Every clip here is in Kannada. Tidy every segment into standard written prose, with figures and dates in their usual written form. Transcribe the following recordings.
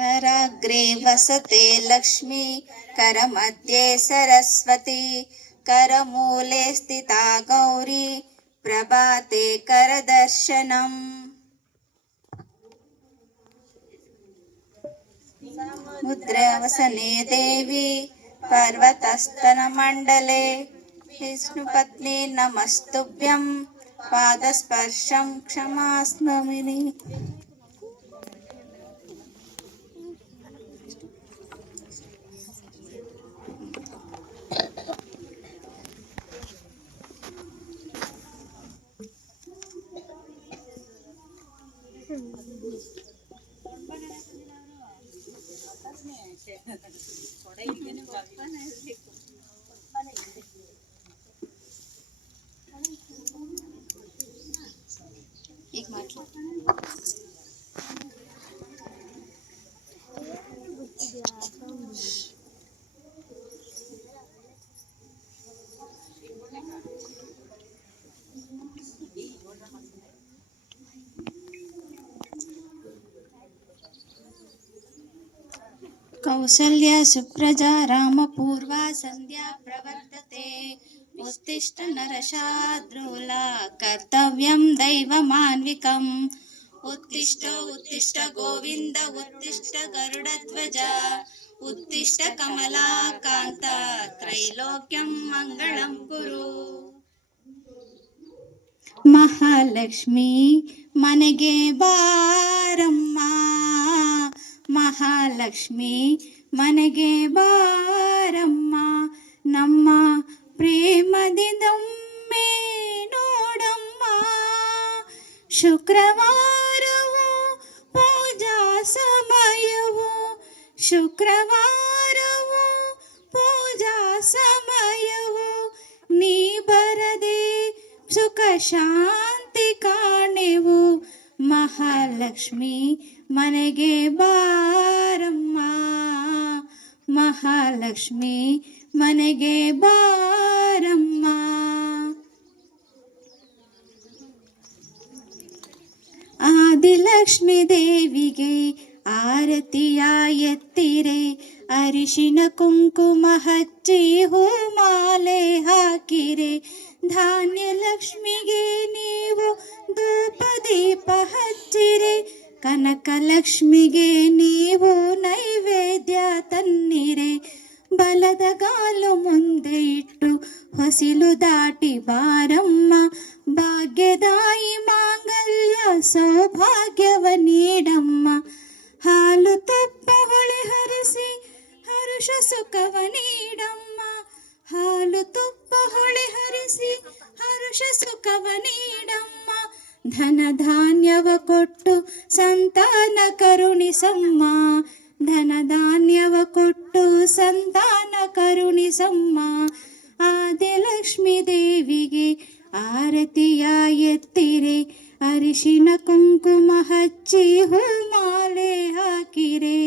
कराग्रे वसते लक्ष्मी करमध्ये सरस्वती करमूले स्थिता गौरी प्रभाते करदर्शनम् मुद्रावसने देवी पर्वतस्तनमण्डले विष्णुपत्नी नमस्तुभ्यं पादस्पर्शं क्षमास्मि। कौसल्या सुप्रजा रामपूर्वा संध्या प्रवर्तते उत्तिष्ठ नरशार्दूला कर्तव्यं दैवमान्विकम् उत्तिष्ठ उत्तिष्ठ गोविन्द उत्तिष्ठ गरुडध्वज उत्तिष्ठ कमलाकान्त त्रैलोक्यं मङ्गलं कुरु। महालक्ष्मी मनेगे बारम्म महालक्ष्मी मनेगे बारम्म ನಮ್ಮ ಪ್ರೇಮದಿಂದೊಮ್ಮೆ ನೋಡಮ್ಮ ಶುಕ್ರವಾರವು ಪೂಜಾ ಸಮಯವು ಶುಕ್ರವಾರವು ಪೂಜಾ ಸಮಯವು ನೀ ಬರದೆ ಸುಖ ಶಾಂತಿ ಕಾಣೆವು ಮಹಾಲಕ್ಷ್ಮಿ ಮನೆಗೆ ಬಾರಮ್ಮ ಮಹಾಲಕ್ಷ್ಮಿ ಮನೆಗೆ ಬಾರಮ್ಮ ಆದಿಲಕ್ಷ್ಮಿ ದೇವಿಗೆ ಆರತಿಯ ಎತ್ತಿರೆ ಅರಿಶಿನ ಕುಂಕುಮ ಹಚ್ಚಿ ಹೂಮಾಲೆ ಹಾಕಿರೆ ಧಾನ್ಯ ಲಕ್ಷ್ಮಿಗೆ ನೀವು ಧೂಪ ದೀಪ ಹಚ್ಚಿರೆ ಕನಕಲಕ್ಷ್ಮಿಗೆ ನೀವು ನೈವೇದ್ಯ ತನ್ನಿರೆ ಬಲದ ಗಾಲು ಮುಂದೆ ಇಟ್ಟು ಹೊಸಿಲು ದಾಟಿ ಬಾರಮ್ಮ ಭಾಗ್ಯದಾಯಿ ಮಾಂಗಲ್ಯ ಸೌಭಾಗ್ಯವ ನೀಡಮ್ಮ ಹಾಲು ತುಪ್ಪ ಹೊಳೆ ಹರಿಸಿ ಹರುಷ ಸುಖವ ನೀಡಮ್ಮ ಹಾಲು ತುಪ್ಪ ಹೊಳೆ ಹರಿಸಿ ಹರುಷ ಸುಖವ ನೀಡಮ್ಮ ಧನ ಧಾನ್ಯವ ಕೊಟ್ಟು ಸಂತಾನ ಕರುಣಿಸಮ್ಮ ಧನ ಧಾನ್ಯವ ಕೊಟ್ಟು ಸಂತಾನ ಕರುಣಿಸಮ್ಮ ಆದಿಲಕ್ಷ್ಮಿ ದೇವಿಗೆ ಆರತಿಯ ಎತ್ತಿರೆ ಅರಿಶಿನ ಕುಂಕುಮ ಹಚ್ಚಿ ಹೂಮಾಲೆ ಹಾಕಿರೆ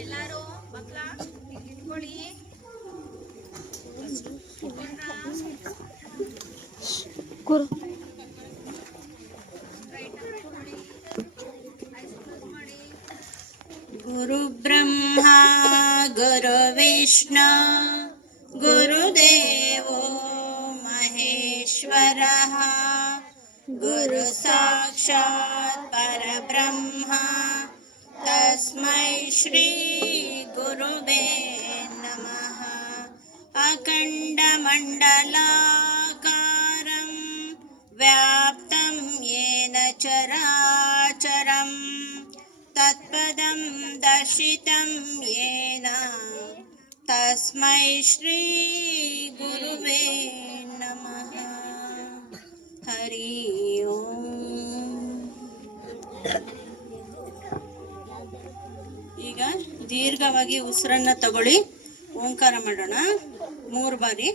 ಎಲ್ಲರೂ ಮಕ್ಕಳ ಇಟ್ಕೊಳ್ಳಿ ಗುರು ಬ್ರಹ್ಮ ಗುರು ವಿಷ್ಣು ಗುರುದೇವೋ ಮಹೇಶ್ವರಃ ಗುರು ಸಾಕ್ಷಾತ್ ಪರಬ್ರಹ್ಮ ತಸ್ಮೈ ಶ್ರೀ ಗುರುವೇ ನಮಃ ಅಖಂಡಮಂಡಲಾಕಾರಂ ವ್ಯಾಪ್ತಂ ಯೇನ ಚರಾಚರಂ ತತ್ಪದಂ ದರ್ಶಿತಂ ಯೇನ ತಸ್ಮೈ ಶ್ರೀ ಗುರುವೇ ನಮಃ ಹರಿ ಓಂ ಈಗ ದೀರ್ಘವಾಗಿ ಉಸಿರನ್ನ ತಗೊಳ್ಳಿ. ಓಂಕಾರ ಮಾಡೋಣ 3 ಬಾರಿ.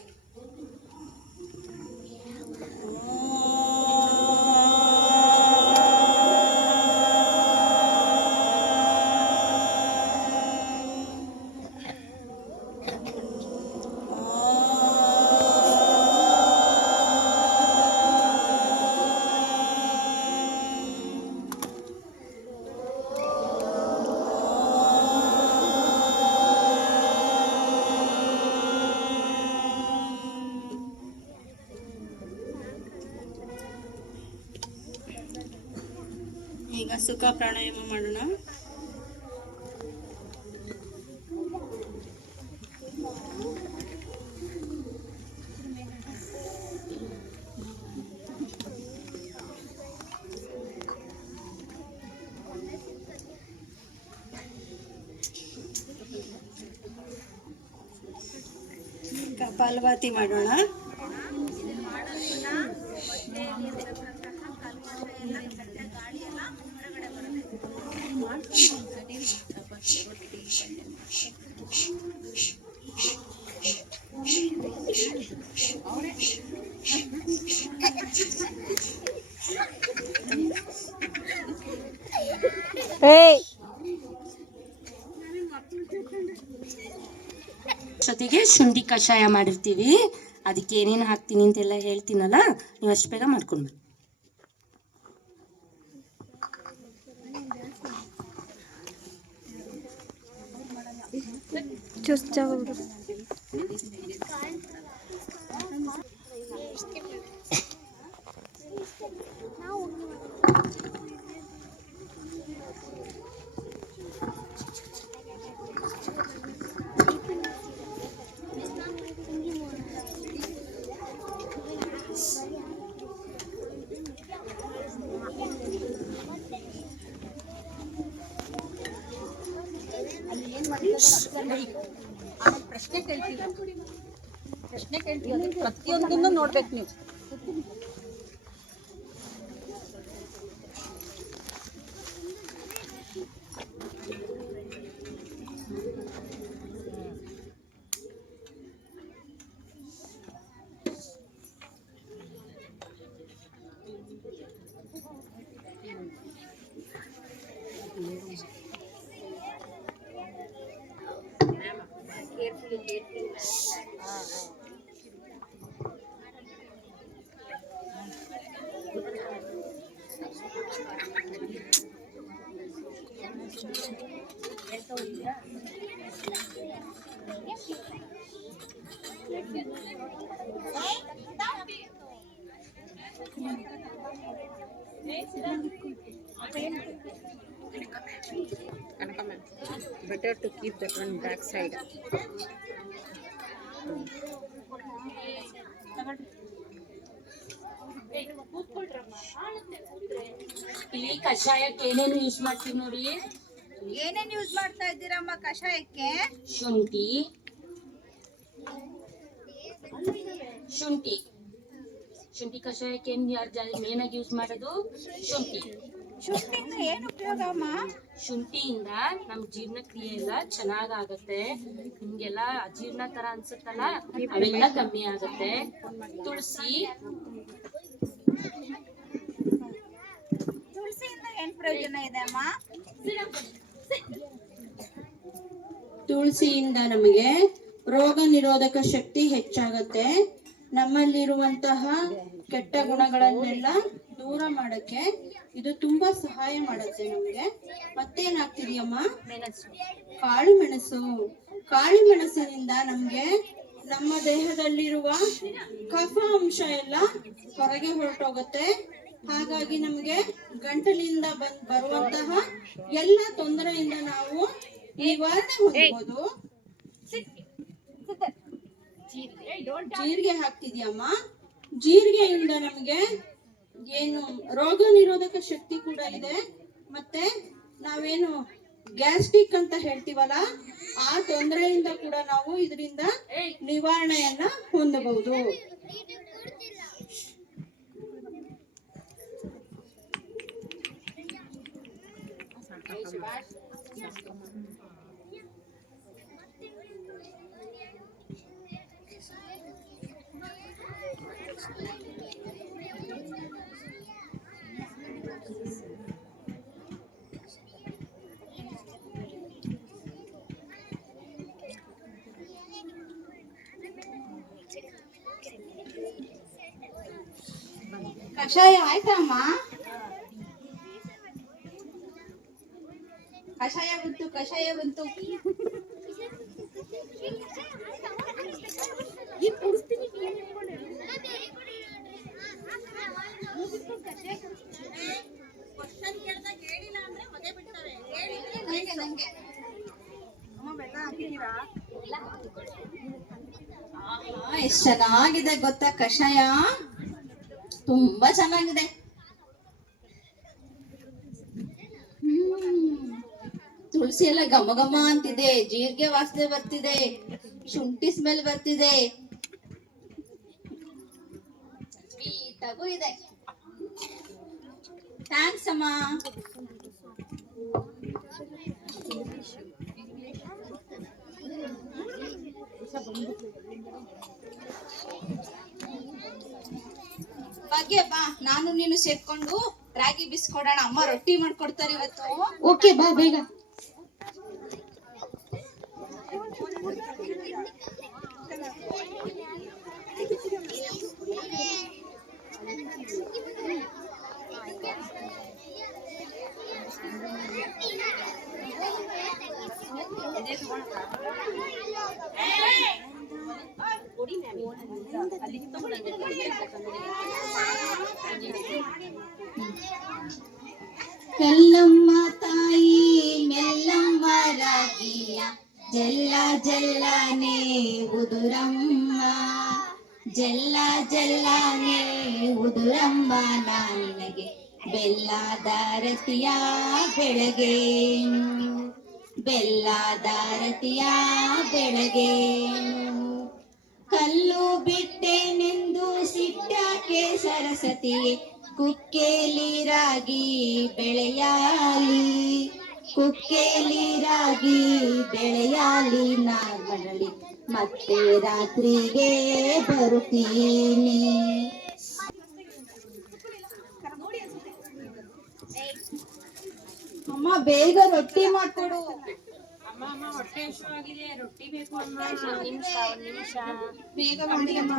ಈಗ ಸುಖ ಪ್ರಾಣಾಯಾಮ ಮಾಡೋಣ. ಕಪಾಲಭಾತಿ ಮಾಡೋಣ. ಜೊತೆಗೆ ಶುಂಠಿ ಕಷಾಯ ಮಾಡಿರ್ತೀವಿ, ಅದಕ್ಕೆ ಏನೇನು ಹಾಕ್ತೀನಿ ಅಂತೆಲ್ಲ ಹೇಳ್ತೀನಲ್ಲ, ನೀವು ಅಷ್ಟು ಬೇಗ ಮಾಡ್ಕೊಂಡು ಪ್ರಶ್ನೆ ಕೇಳ್ತೀವಿ, ಪ್ರತಿಯೊಂದನ್ನು ನೋಡ್ಬೇಕು ನೀವು. Better to keep that one back side. ಇಲ್ಲಿ ಕಷಾಯಕ್ಕೆ ಏನೇನು ಯೂಸ್ ಮಾಡ್ತೀವಿ ನೋಡಿ. ಏನೇನು ಯೂಸ್ ಮಾಡ್ತಾ ಇದ್ದೀರಮ್ಮ ಕಷಾಯಕ್ಕೆ? ಶುಂಠಿ ಶುಂಠಿ ಕಷಾಯಕ್ಕೆ ಮೇನ್ ಆಗಿ ಯೂಸ್ ಮಾಡೋದು ಶುಂಠಿ. ಶುಂಠಿಯಿಂದ ಏನು ಉಪಯೋಗ ಅಮ್ಮ? ಶುಂಠಿಯಿಂದ ನಮ್ ಜೀರ್ಣಕ್ರಿಯೆ ಎಲ್ಲ ಚೆನ್ನಾಗಾಗತ್ತೆ. ನಿಮ್ಗೆಲ್ಲ ಅಜೀರ್ಣ ತರ ಅನ್ಸುತ್ತಲ್ಲ, ಅವೆಲ್ಲ ಕಮ್ಮಿ ಆಗತ್ತೆ. ತುಳಸಿಯಿಂದ ಏನ್ ಪ್ರಯೋಜನ ಇದೆ ಅಮ್ಮ? ತುಳಸಿಯಿಂದ ನಮಗೆ ರೋಗ ನಿರೋಧಕ ಶಕ್ತಿ ಹೆಚ್ಚಾಗತ್ತೆ. ನಮ್ಮಲ್ಲಿರುವಂತಹ ಕೆಟ್ಟ ಗುಣಗಳನ್ನೆಲ್ಲ ದೂರ ಮಾಡಕ್ಕೆ ಇದು ತುಂಬಾ ಸಹಾಯ ಮಾಡುತ್ತೆ ನಮಗೆ. ಮತ್ತೇನಾಗ್ತಿದೆಯಮ್ಮ? ಕಾಳು ಮೆಣಸಿನಿಂದ ನಮ್ಗೆ ನಮ್ಮ ದೇಹದಲ್ಲಿರುವ ಕಫ ಅಂಶ ಎಲ್ಲ ಹೊರಗೆ ಹೊರಟೋಗುತ್ತೆ. ಹಾಗಾಗಿ ನಮ್ಗೆ ಗಂಟಲಿಂದ ಬರುವಂತಹ ಎಲ್ಲ ತೊಂದರೆಯಿಂದ ನಾವು ನಿವಾರಣೆ ಹೊಂದಬಹುದು. ಜೀರಿಗೆ ಹಾಕ್ತಿದ್ಯಮ್ಮ? ಜೀರಿಗೆಯಿಂದ ನಮ್ಗೆ ಏನು ರೋಗ ನಿರೋಧಕ ಶಕ್ತಿ ಕೂಡ ಇದೆ. ಮತ್ತೆ ನಾವೇನು ಗ್ಯಾಸ್ಟ್ರಿಕ್ ಅಂತ ಹೇಳ್ತೀವಲ್ಲ, ಆ ತೊಂದರೆಯಿಂದ ಕೂಡ ನಾವು ಇದರಿಂದ ನಿವಾರಣೆಯನ್ನ ಹೊಂದಬಹುದು. ಕಷಾಯ ಆಯ್ತಾ ಅಮ್ಮ? ಕಷಾಯ ಬಂತು, ಕಷಾಯ ಬಂತು. ಎಷ್ಟ್ ಚೆನ್ನಾಗಿದೆ ಗೊತ್ತಾ ಕಷಾಯ, ತುಂಬಾ ಚೆನ್ನಾಗಿದೆ. ತುಳಸಿ ಎಲ್ಲ ಘಮ ಘಮ ಅಂತಿದೆ, ಜೀರಿಗೆ ವಾಸನೆ ಬರ್ತಿದೆ, ಶುಂಠಿ ಸ್ಮೆಲ್ ಬರ್ತಿದೆ, ಸ್ವೀಟಾಗೂ ಇದೆ. ಥ್ಯಾಂಕ್ಸ್ ಅಮ್ಮ. ಭಾಗ್ಯ ಬಾ, ನಾನು ನೀನು ಸೇರ್ಕೊಂಡು ರಾಗಿ ಬಿಸ್ಕೊಡೋಣ. ಅಮ್ಮ ರೊಟ್ಟಿ ಮಾಡ್ಕೊಡ್ತಾರೆ ಇವತ್ತು. ಓಕೆ ಬಾ ಬೇಗ. ಕಲ್ಲಮ್ಮ ತಾಯಿ ಮೆಲ್ಲಮ್ಮ ರಾಗಿಯ ಜಲ್ಲ ಜಲ್ಲನೆ ಉದುರಮ್ಮ, ಜಲ್ಲ ಜಲ್ಲನೆ ಉದುರಮ್ಮ, ನಿನಗೆ ಬೆಲ್ಲದಾರತಿಯ ಬೆಳಗೇನು, ಬೆಲ್ಲದಾರತಿಯ ಬೆಳಗೇನು. ಕಲ್ಲು ಬಿಟ್ಟೆನೆಂದು ಸಿಟ್ಟಾಕೆ ಸರಸ್ವತಿಯೇ, ಕುಕ್ಕೇಲಿ ರಾಗಿ ಬೆಳೆಯಾಲಿ, ಕುಕ್ಕೇಲಿ ರಾಗಿ ಬೆಳೆಯಾಲಿ, ನಾಗಮರಳಿ ಮತ್ತೆ ರಾತ್ರಿಗೆ ಬರುತ್ತೀನಿ. ಅಮ್ಮ ಬೇಗ ರೊಟ್ಟಿ ಮಾಡ್ಕೊಡು. ಅಮ್ಮ ಹೊಟ್ಟೆ ಹಸಿವಾಗಿದೆ, ರೊಟ್ಟಿ ಬೇಕು ಅಮ್ಮ. ನಿಮಿಷ ಬೇಗ ಮಾಡಿ ಅಮ್ಮ.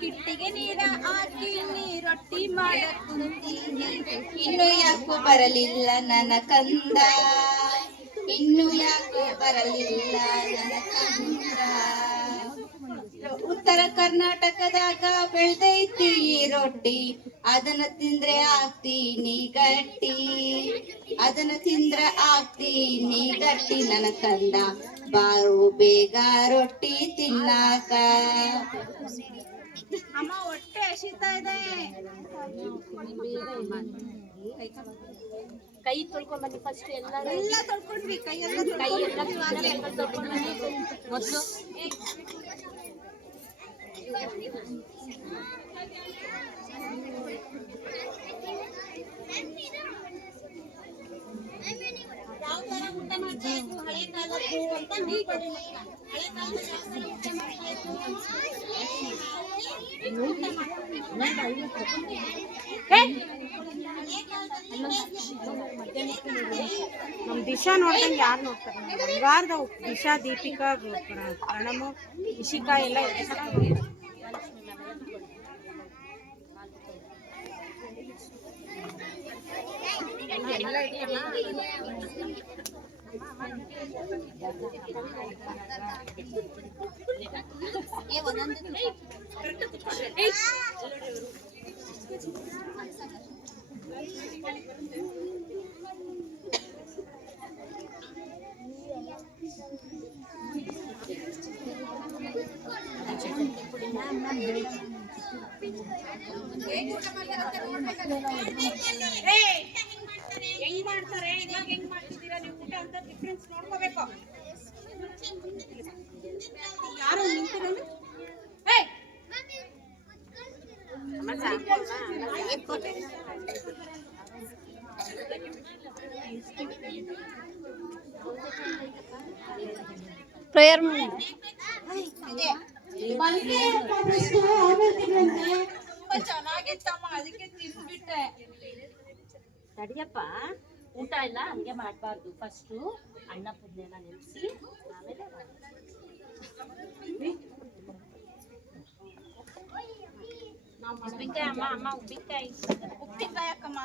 ಕಿಟ್ಟಿಗೆ ನೀರ ಹಾಕಿ ರೊಟ್ಟಿ ಮಾಡುತ್ತೀನಿ, ಇನ್ನು ಯಾಕೋ ಬರಲಿಲ್ಲ ನನ್ನ ಕಂದ, ಇನ್ನು ಯಾಕೋ ಬರಲಿಲ್ಲ ನನ್ನ ಕಂದ. ಉತ್ತರ ಕರ್ನಾಟಕದಾಗ ಬೆಳ್ದೈತಿ ಈ ರೊಟ್ಟಿ, ಅದನ್ನ ತಿಂದ್ರೆ ಆಗ್ತೀನಿ ಗಟ್ಟಿ, ಅದನ್ನ ತಿಂದ್ರೆ ಆಗ್ತೀನಿ ಗಟ್ಟಿ ನನ್ನ ಕಂದ, ಬಾರು ಬೇಗ ರೊಟ್ಟಿ ತಿನ್ನಾಕ. ಅಮ್ಮ ಹೊಟ್ಟೆ ಹಸಿತಾ ಇದೆ. ಕೈ ತೊಳ್ಕೊಂಡ್ ಬನ್ನಿ ಫಸ್ಟ್. ಎಲ್ಲ ತೊಳ್ಕೊಂಡ್ವಿ, ಕೈ ಎಲ್ಲ ಮೊದಲು ಯಾವ ತರ ಊಟ ಮಾಡ್ತಾ ಇದ್ರು ಹಳೆ ಕಾಲದ್ದು ಅಂತ ನೋಡ್ಕೊಳ್ಳಿ. ಹಳೆ ಕಾಲದಲ್ಲಿ ಯಾವ ತರ ಊಟ ಮಾಡ್ತಾ ಇದ್ರು ನಮ್ ದಿಶಾ ನೋಡ್ದಂಗೆ ಯಾರು ನೋಡ್ತಾರೆ? ಬಂಗಾರದ ದಿಶಾ, ದೀಪಿಕಾ, ಪ್ರಣಮು, ಇಶಿಕಾ ಎಲ್ಲ ಹೆಂಗ್ ಮಾಡ್ತಾರೆ, ಇವಾಗ ಹೆಂಗ್ ಮಾಡ್ತಿದ್ದೀರಾ ನೀವು ಊಟ ಅಂತ ಡಿಫ್ರೆನ್ಸ್ ನೋಡ್ಕೋಬೇಕು. ಯಾರು ನಿಂತಿರೋದು? ಪ್ರೇಯರ್ ಚೆನ್ನಾಗಿತ್ತಮ್ಮ, ಅದಕ್ಕೆ ತಿನ್ಬಿಟ್ಟೆ. ತಡಿಯಪ್ಪ, ಊಟ ಎಲ್ಲ ಹಂಗೆ ಮಾಡಬಾರ್ದು. ಫಸ್ಟು ಅನ್ನ ಪುದ್ನೆಲ್ಲ ನೆನೆಸಿ ಆಮೇಲೆ ಉಪ್ಪಿನಕಾಯಿ ಅಮ್ಮ ಉಪ್ಪಿನಕಾಯಿ ಅಕ್ಕಮ್ಮ.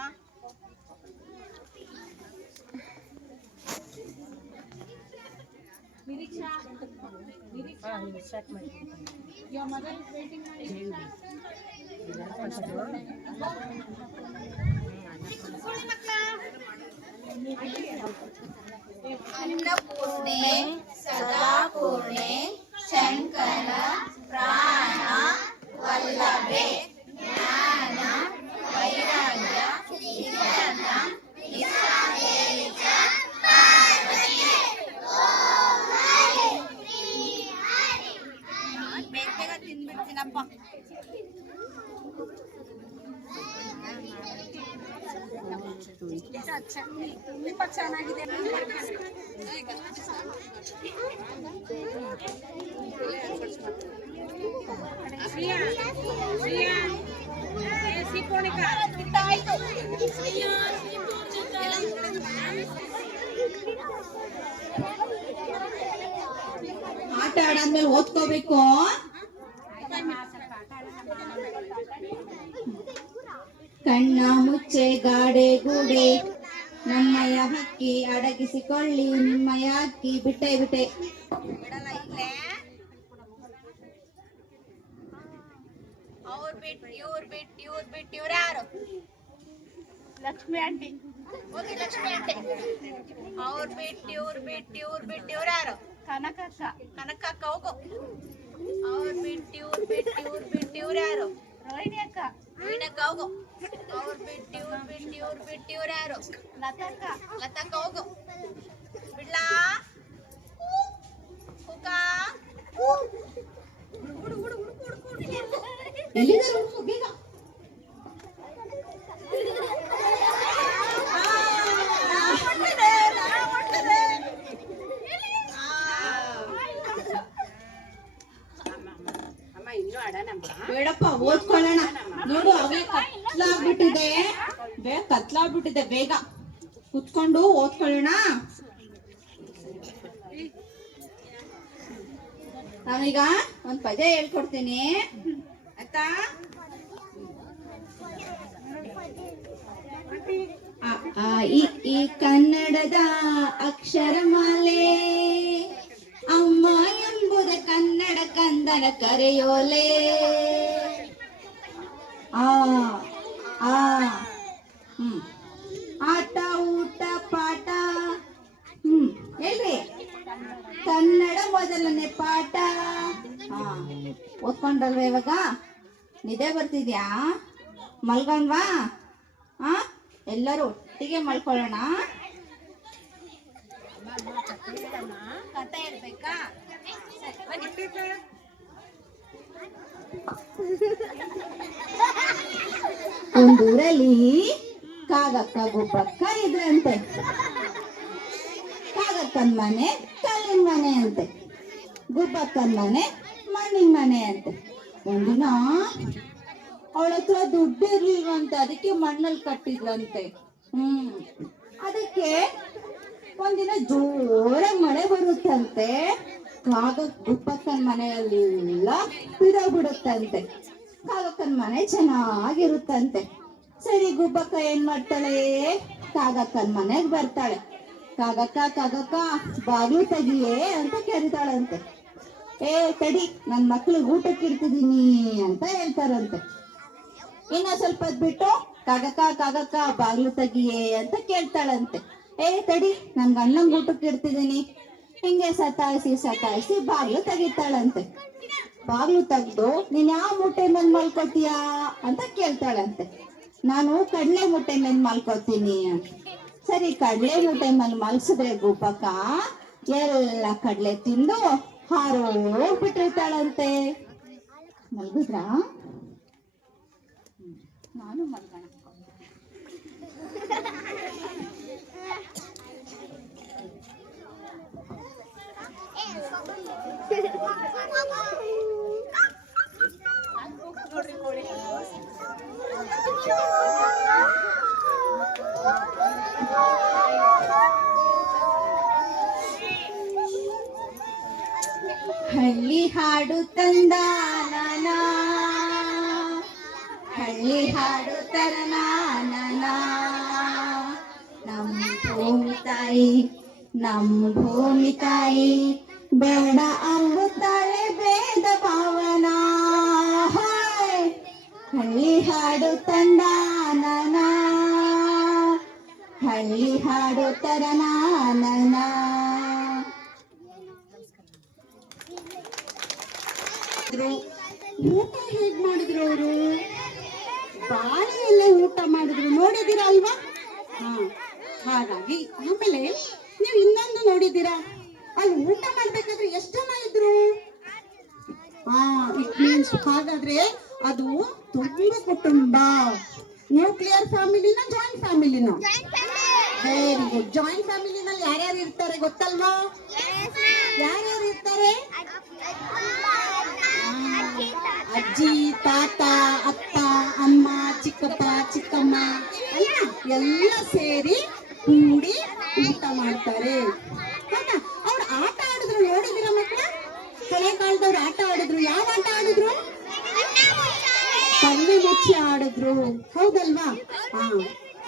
ಸ್ಟಾರ್ಟ್ ಮಾಡಿ. ಅನ್ನಪೂರ್ಣೆ ಸದಾ ಪೂರ್ಣೆ ಶಂಕರ ಪ್ರಾಣ ವಲ್ಲಭೆ ಜ್ಞಾನ ವೈರಾಗ್ಯ ವಿಜ್ಞಾನ ಬೇಗ ತಿನ್ಬಿಡ್ತೀನಪ್ಪ. ತುಂಬಾ ಚೆನ್ನಾಗಿದೆ. ಆಟ ಆಡಾದ್ಮೇಲೆ ಓದ್ಕೋಬೇಕು. ಕಣ್ಣ ಮುಚ್ಚೆ ಗಾಡೆ ಗೂಡೆ ನಮ್ಮಯ ಹಕ್ಕಿ ಅಡಗಿಸಿಕೊಳ್ಳಿ ನಿಮ್ಮಯ ಹಕ್ಕಿ ಬಿಟ್ಟೆ ಬಿಟ್ಟೆ. ಬಿಡಲ್ಲ ಇಲ್ಲೇ. ಅವ್ರು ಬಿಟ್ಟು ಇವ್ರು ಯಾರು? ಲಕ್ಷ್ಮಿ ಆಂಟಿ. ಹೋಗಿ ಲಕ್ಷ್ಮಿ ಆಂಟಿ. ಅವ್ರು ಬಿಟ್ಟು ಇವ್ರು ಯಾರು? ಕನಕಕ್ಕ. ಕನಕಕ್ಕ ಹೋಗು. ಅವ್ರು ಬಿಟ್ಟು ಇವ್ರು ಯಾರು? ರೋಹಿಣಿ ಅಕ್ಕ. ವೀಣಕ್ಕ ಹೋಗು. ಅವ್ರು ಬಿಟ್ಟು ಇವ್ರು ಯಾರು? ಲತಕ್ಕ. ಲತಕ್ಕ ಹೋಗು. ಬಿಡ್ಲಾ ಕುಕ್ಕ. ಎಲ್ಲಿದ್ದಾರೆ ಹುಡುಗ ಬೇಗ. ಬೇಡಪ್ಪ ಓದ್ಕೊಳ್ಳೋಣ. ನೋಡು ಅವೇ ಕತ್ಲಾಗ್ಬಿಟ್ಟಿದೆ. ಬೇಗ ಕುತ್ಕೊಂಡು ಓದ್ಕೊಳ್ಳೋಣ. ನಾನೀಗ ಒಂದ್ ಪದ್ಯ ಹೇಳ್ಕೊಡ್ತೀನಿ ಆಯ್ತಾ? ಈ ಕನ್ನಡದ ಅಕ್ಷರಮಾಲೆ ಅಮ್ಮ ಎಂಬುದ ಕನ್ನಡ ಕಂದನ ಕರೆಯೋಲೆ. ಆಟ ಊಟ ಪಾಠ ಹೇಳ್ರಿ. ಕನ್ನಡ ಮೊದಲನೇ ಪಾಠ. ಓದ್ಕೊಂಡ್ರಲ್ವ ಇವಾಗ? ನಿದ್ದೆ ಬರ್ತಿದ್ಯಾ? ಮಲ್ಗಣ್ವಾ? ಎಲ್ಲರೂ ಒಟ್ಟಿಗೆ ಮಲ್ಕೊಳ್ಳೋಣ. ಕತೆ ಹೇಳ್ಬೇಕಾ? ಒಂದೂರಲ್ಲಿ ಕಾಗಕ್ಕ ಗುಬ್ಬಕ್ಕ ಇದ್ರಂತೆ. ಕಾಗಕ್ಕನ ಮನೆ ಕಲ್ಲಿನ ಮನೆ ಅಂತೆ, ಗುಬ್ಬಕ್ಕನ ಮನೆ ಮಣ್ಣಿನ ಮನೆ ಅಂತೆ. ಒಂದಿನ ಅವಳ ಹತ್ರ ದುಡ್ಡು ಇರ್ಲಿಲ್ವಂತೆ, ಅದಕ್ಕೆ ಮಣ್ಣಲ್ಲಿ ಕಟ್ಟಿದ್ರಂತೆ. ಅದಕ್ಕೆ ಒಂದಿನ ಜೋರಾಗಿ ಮಳೆ ಬರುತ್ತಂತೆ. ಗುಬ್ಬಕ್ಕನ ಮನೆಯಲ್ಲೆಲ್ಲ ಬಿಡೋಗ್ಬಿಡುತ್ತಂತೆ. ಕಾಗಕ್ಕನ ಮನೆ ಚೆನ್ನಾಗಿರುತ್ತಂತೆ. ಸರಿ, ಗುಬ್ಬಕ್ಕ ಏನ್ ಮಾಡ್ತಾಳೆ? ಕಾಗಕ್ಕನ ಮನೆಗೆ ಬರ್ತಾಳೆ. ಕಾಗಕ್ಕ ಬಾಗ್ಲು ತೆಗಿಯೇ ಅಂತ ಕರೀತಾಳಂತೆ. ತಡಿ, ನನ್ ಮಕ್ಳಿಗೆ ಊಟಕ್ಕೆ ಇಡ್ತಿದೀನಿ ಅಂತ ಹೇಳ್ತಾರಂತೆ. ಇನ್ನ ಸ್ವಲ್ಪ ಬಿಟ್ಟು ಕಾಗಕ್ಕ ಬಾಗ್ಲು ತೆಗಿಯೇ ಅಂತ ಕೇಳ್ತಾಳಂತೆ. ತಡಿ, ನನ್ ಗಂಡಂಗ್ ಊಟಕ್ಕೆ ಇಡ್ತಿದೀನಿ. ಹಿಂಗೆ ಸತಾಯಿಸಿ ಬಾಗ್ಲು ತೆಗಿತಾಳಂತೆ. ಬಾಗ್ಲು ತೆಗ್ದು ನೀನ್ ಯಾವ ಮೂಟೆ ಮೇಲೆ ಮಲ್ಕೋತೀಯಾ ಅಂತ ಕೇಳ್ತಾಳಂತೆ. ನಾನು ಕಡ್ಲೆ ಮೂಟೆ ಮೇಲೆ ಮಲ್ಕೋತೀನಿ. ಸರಿ, ಕಡ್ಲೆ ಮೂಟೆ ಮೇಲೆ ಮಲ್ಸಿದ್ರೆ ಗುಬ್ಬಕ್ಕ ಎಲ್ಲ ಕಡ್ಲೆ ತಿಂದು ಹಾರೋಗ್ಬಿಟ್ಟಿರ್ತಾಳಂತೆ. ಮಲ್ಗುದ್ರಾ? ನಾನು ಮಲ್ಗೋಣ. ಹಳ್ಳಿ ಹಾಡು ತಂದ ನಾನಾ, ಹಳ್ಳಿ ಹಾಡು ತರನ ನಾನಾ, ನಮ್ಮ ಭೂಮಿ ತಾಯಿ, ನಮ್ಮ ಭೂಮಿ ತಾಯಿ ಬೇಡ ಅಂಬುತ್ತಾಳೆ ಭೇದ ಭಾವನಾ. ಹಳ್ಳಿ ಹಾಡು ತಂದ ನಾನಾ, ಹಳ್ಳಿ ಹಾಡು ತರನ ನಾನಾ. ಊಟ ಹೇಗ್ ಮಾಡಿದ್ರು ಅವರು? ಬಾಳೆ ಎಲ್ಲ ಊಟ ಮಾಡಿದ್ರು, ನೋಡಿದ್ದೀರಾ ಅಲ್ವಾ? ಹಾಗಾಗಿ ಆಮೇಲೆ ನೀವು ಇನ್ನೊಂದು ನೋಡಿದ್ದೀರಾ, ಅಲ್ಲಿ ಊಟ ಮಾಡ್ಬೇಕಾದ್ರೆ ಎಷ್ಟು ಜನ ಇದ್ರು? ಇಟ್ ಮೀನ್ಸ್ ಹಾಗಾದ್ರೆ ಅದು ತುಂಬ ಕುಟುಂಬ. ನ್ಯೂಕ್ಲಿಯರ್ ಫ್ಯಾಮಿಲಿನ ಜಾಯಿಂಟ್ ಫ್ಯಾಮಿಲಿನ? Very good. ಜಾಯಿಂಟ್ ಫ್ಯಾಮಿಲಿನಲ್ಲಿ ಯಾರ್ಯಾರು ಇರ್ತಾರೆ ಗೊತ್ತಲ್ವಾ? ಯಾರ್ಯಾರು ಇರ್ತಾರೆ? ಅಜ್ಜಿ, ತಾತ, ಅತ್ತ, ಅಮ್ಮ, ಚಿಕ್ಕಪ್ಪ, ಚಿಕ್ಕಮ್ಮ ಅಲ್ಲ, ಎಲ್ಲ ಸೇರಿ ಕೂಡಿ ಊಟ ಮಾಡ್ತಾರೆ. ಹೌದಾ? ಅವ್ರು ಆಟ ಆಡಿದ್ರು, ನೋಡಿದಿರ ಮಕ್ಕಳ? ಹಳೆ ಕಾಲದವ್ರು ಆಟ ಆಡಿದ್ರು. ಯಾವ ಆಟ ಆಡಿದ್ರು? ಕಣ್ಣು ಮುಚ್ಚಿ ಆಡಿದ್ರು, ಹೌದಲ್ವಾ?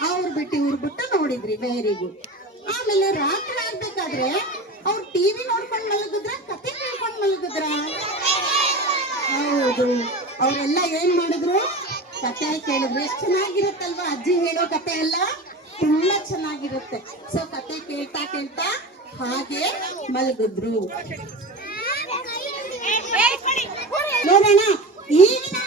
ಅವ್ರು ಬಿಟ್ಟು ಇವ್ರು ಬಿಟ್ಟು ನೋಡಿದ್ರಿ. Very good. ಆಮೇಲೆ ರಾತ್ರಿ ಆಗ್ಬೇಕಾದ್ರೆ ಅವ್ರು ಟಿವಿ ನೋಡ್ಕೊಂಡ್ ಮಲಗಿದ್ರ, ಕತೆ ಕೇಳ್ಕೊಂಡ್ ಮಲಗಿದ್ರ? ಹೌದು, ಅವರೆಲ್ಲ ಏನ್ ಮಾಡಿದ್ರು? ಕತೆ ಕೇಳಿದ್ರು. ಎಷ್ಟು ಚೆನ್ನಾಗಿರುತ್ತಲ್ವಾ ಅಜ್ಜಿ ಹೇಳೋ ಕತೆ ಎಲ್ಲ? ತುಂಬಾ ಚೆನ್ನಾಗಿರುತ್ತೆ. ಸೊ ಕತೆ ಕೇಳ್ತಾ ಕೇಳ್ತಾ ಹಾಗೆ ಮಲಗಿದ್ರು. ನೋಡೋಣ ಈಗಿನ